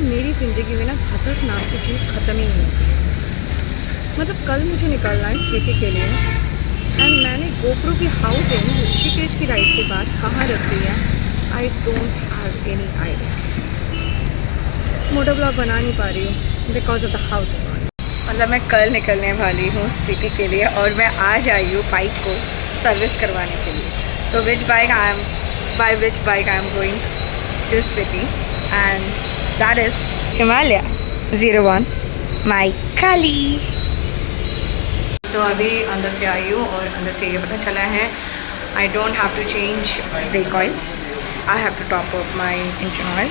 मेरी ज़िंदगी में ना हसरत नाम की चीज़ ख़त्म ही नहीं होती। मतलब कल मुझे निकलना है स्पीति के लिए एंड मैंने गोप्रो की हाउसिंग ऋषिकेश की राइड के बाद कहाँ रख दी है, I don't have any idea. Moto vlog बना नहीं पा रही हूँ बिकॉज ऑफ द हाउसिंग। मतलब मैं कल निकलने वाली हूँ स्पीति के लिए और मैं आज आई हूँ बाइक को सर्विस करवाने के लिए। So which bike I am going to Spiti and that is Himalaya 01 my Kali. तो अभी अंदर से आई हूँ और अंदर से ये पता चला है I don't have to change brake oils, I have to top up my engine oil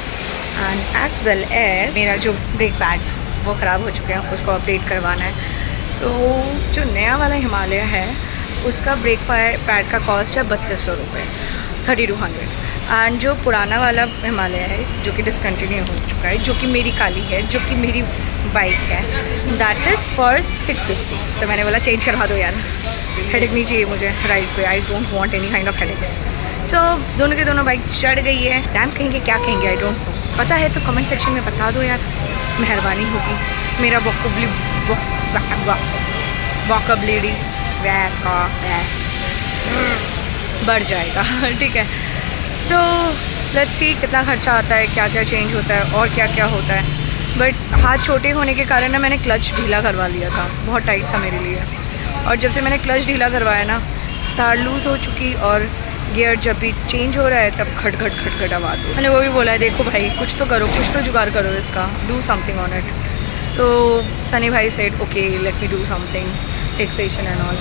and as well as मेरा जो ब्रेक पैड्स वो ख़राब हो चुके हैं, उसको अपडेट करवाना है। तो जो नया वाला हिमालय है उसका ब्रेक पैड का कॉस्ट है 3200 रुपये, 3200। एंड जो पुराना वाला हिमालय है जो कि डिसकंटिन्यू हो चुका है, जो कि मेरी काली है, जो कि मेरी बाइक है, दैट इज़ फॉर 650। तो मैंने बोला चेंज करवा दो यार, हेडेक नहीं चाहिए मुझे राइड पे, I don't want any kind of headaches. So दोनों के दोनों बाइक चढ़ गई है। डैम कहेंगे क्या कहेंगे आई डोंट नो, पता है तो कमेंट सेक्शन में बता दो यार, मेहरबानी होगी। मेरा वॉकबिलिटी बढ़ जाएगा ठीक है। तो लेट्स सी कितना खर्चा आता है, क्या क्या चेंज होता है और क्या क्या होता है। बट हाथ छोटे होने के कारण ना मैंने क्लच ढीला करवा लिया था, बहुत टाइट था मेरे लिए। और जब से मैंने क्लच ढीला करवाया ना, तार लूज़ हो चुकी और गियर जब भी चेंज हो रहा है तब खट खट खट खट आवाज़ हो। मैंने वो भी बोला है देखो भाई कुछ तो करो, कुछ तो जुगाड़ करो इसका, डू समथिंग ऑन इट। तो सनी भाई said okay let me do something, fixation and all.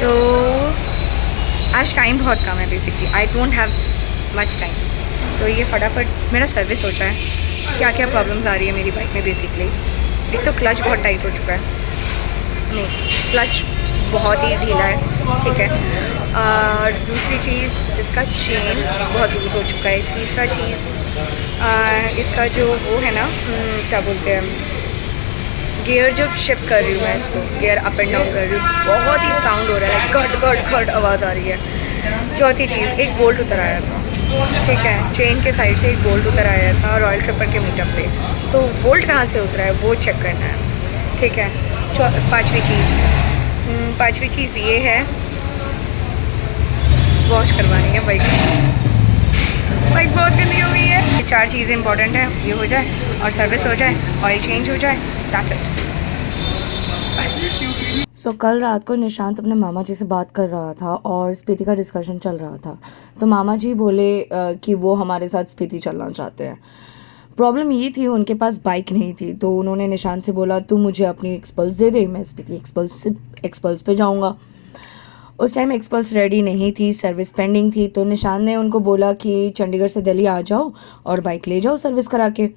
तो आज टाइम बहुत कम है, basically I don't have much time. तो ये फटाफट मेरा सर्विस हो जाए। क्या क्या प्रॉब्लम्स आ रही है मेरी बाइक में बेसिकली, एक तो क्लच बहुत टाइट हो चुका है, नहीं क्लच बहुत ही ढीला है, ठीक है। और दूसरी चीज़ इसका चेन बहुत लूज़ हो चुका है। तीसरा चीज़ इसका जो वो है ना क्या बोलते हैं, गियर जब शिफ्ट कर रही हूँ मैं इसको, गियर अप एंड डाउन कर रही हूँ, बहुत ही साउंड हो रहा है, घट घट घट आवाज़ आ रही है। चौथी चीज़ एक बोल्ट उतर आया था, ठीक है, चेन के साइड से एक बोल्ट उतर आया था रॉयल ट्रिपर के मीटर पे, तो बोल्ट कहाँ से उतरा है वो चेक करना है, ठीक है। पाँचवीं चीज़ ये है वॉश करवानी है बाइक, बाइक बहुत गंदी हो गई है। ये 4 चीज़ें इंपॉर्टेंट है, ये हो जाए और सर्विस हो जाए, ऑयल चेंज हो जाए, दैट्स इट बस। सो कल रात को निशांत अपने मामा जी से बात कर रहा था और स्पीति का डिस्कशन चल रहा था। तो मामा जी बोले कि वो हमारे साथ स्पीति चलना चाहते हैं। प्रॉब्लम ये थी उनके पास बाइक नहीं थी, तो उन्होंने निशांत से बोला तू मुझे अपनी एक्सपल्स दे दे, मैं स्पीति एक्सपल्स पे जाऊँगा। उस टाइम एक्सपल्स रेडी नहीं थी, सर्विस पेंडिंग थी। तो निशांत ने उनको बोला कि चंडीगढ़ से दिल्ली आ जाओ और बाइक ले जाओ सर्विस करा के।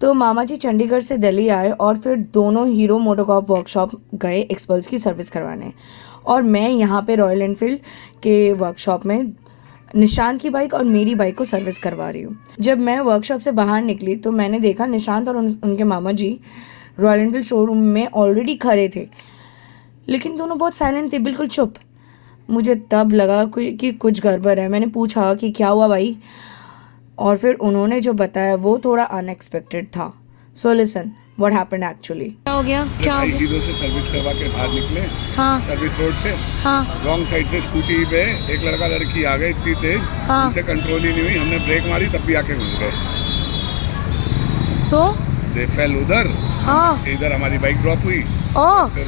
तो मामा जी चंडीगढ़ से दिल्ली आए और फिर दोनों हीरो मोटोकॉप वर्कशॉप गए एक्सपल्स की सर्विस करवाने, और मैं यहाँ पे रॉयल एनफील्ड के वर्कशॉप में निशांत की बाइक और मेरी बाइक को सर्विस करवा रही हूँ। जब मैं वर्कशॉप से बाहर निकली तो मैंने देखा निशांत और उनके मामा जी रॉयल एनफील्ड शोरूम में ऑलरेडी खड़े थे, लेकिन दोनों बहुत साइलेंट थे, बिल्कुल चुप। मुझे तब लगा कि कुछ गड़बड़ है। मैंने पूछा कि क्या हुआ भाई, और फिर उन्होंने जो बताया वो थोड़ा अनएक्सपेक्टेड था। So listen what happened actually. क्या हो गया, क्या हो गया? हीरो से सर्विस करवा के बाहर निकले, हाँ सर्विस रोड से, हाँ रॉन्ग साइड से स्कूटी पे एक लड़का लड़की आ गए इतनी तेज, हाँ। उनसे कंट्रोल ही नहीं हुई, हमने ब्रेक मारी तब भी आके घुस गए। तो दे फेल उधर, हाँ इधर हमारी बाइक ड्रॉप हुई, ओ फिर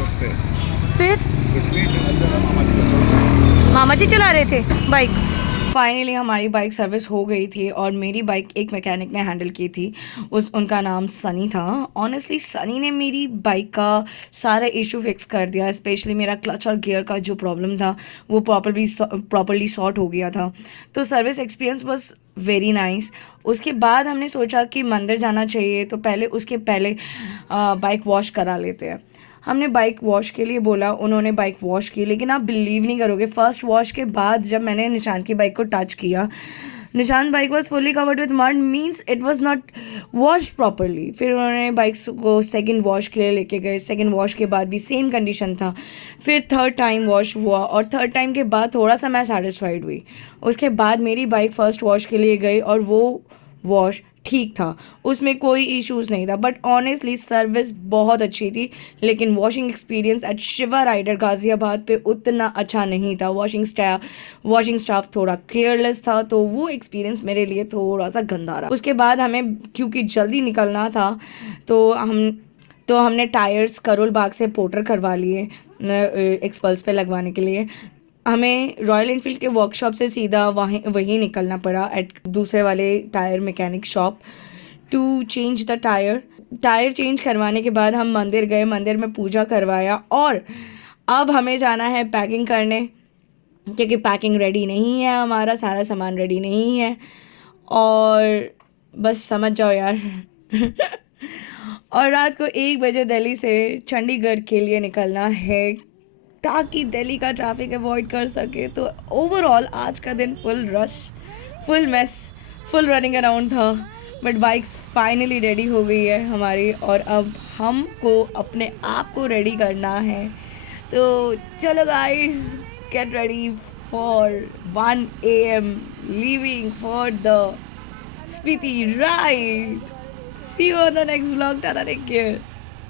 फिर कुछ नहीं, फिर मामा जी को छोड़ मामा जी चला रहे थे बाइक। फाइनली हमारी बाइक सर्विस हो गई थी और मेरी बाइक एक मैकेनिक ने हैंडल की थी। उनका नाम सनी था। ऑनेस्टली सनी ने मेरी बाइक का सारा इशू फिक्स कर दिया, स्पेशली मेरा क्लच और गियर का जो प्रॉब्लम था वो प्रॉपरली सॉर्ट हो गया था। तो service experience was very nice. उसके बाद हमने सोचा कि मंदिर जाना चाहिए, तो उसके पहले बाइक वॉश करा लेते हैं। हमने बाइक वॉश के लिए बोला, उन्होंने बाइक वॉश की, लेकिन आप बिलीव नहीं करोगे, फर्स्ट वॉश के बाद जब मैंने निशांत की बाइक को टच किया, Nishant bike was fully covered with mud, means it was not wash properly. फिर उन्होंने बाइक को सेकंड वॉश के लिए लेके गए, सेकंड वॉश के बाद भी सेम कंडीशन था। फिर थर्ड टाइम वॉश हुआ और थर्ड टाइम के बाद थोड़ा सा मैं सेटिस्फाइड हुई। उसके बाद मेरी बाइक फर्स्ट वॉश के लिए गई और वो वॉश ठीक था, उसमें कोई इश्यूज़ नहीं था। बट ऑनेस्टली सर्विस बहुत अच्छी थी, लेकिन washing experience at Shiva rider Ghaziabad पे उतना अच्छा नहीं था। वॉशिंग स्टाफ थोड़ा केयरलेस था, तो वो एक्सपीरियंस मेरे लिए थोड़ा सा गंदा रहा। उसके बाद हमें क्योंकि जल्दी निकलना था तो हमने टायर्स करोल बाग से पोर्टर करवा लिए एक्सपल्स पे लगवाने के लिए। हमें रॉयल एनफील्ड के वर्कशॉप से सीधा वहीं निकलना पड़ा एट दूसरे वाले tyre mechanic shop to change the tyre change करवाने के बाद हम मंदिर गए, मंदिर में पूजा करवाया और अब हमें जाना है पैकिंग करने, क्योंकि पैकिंग रेडी नहीं है, हमारा सारा सामान रेडी नहीं है और बस समझ जाओ यार। और रात को 1 बजे दिल्ली से चंडीगढ़ के लिए निकलना है ताकि दिल्ली का ट्रैफिक अवॉइड कर सके। तो ओवरऑल आज का दिन full rush, full mess, full running around था, बट बाइक्स फाइनली रेडी हो गई है हमारी और अब हमको अपने आप को रेडी करना है। तो चलो guys, get ready for 1 AM leaving for the Spiti ride. See you on the next vlog. Tata, take care.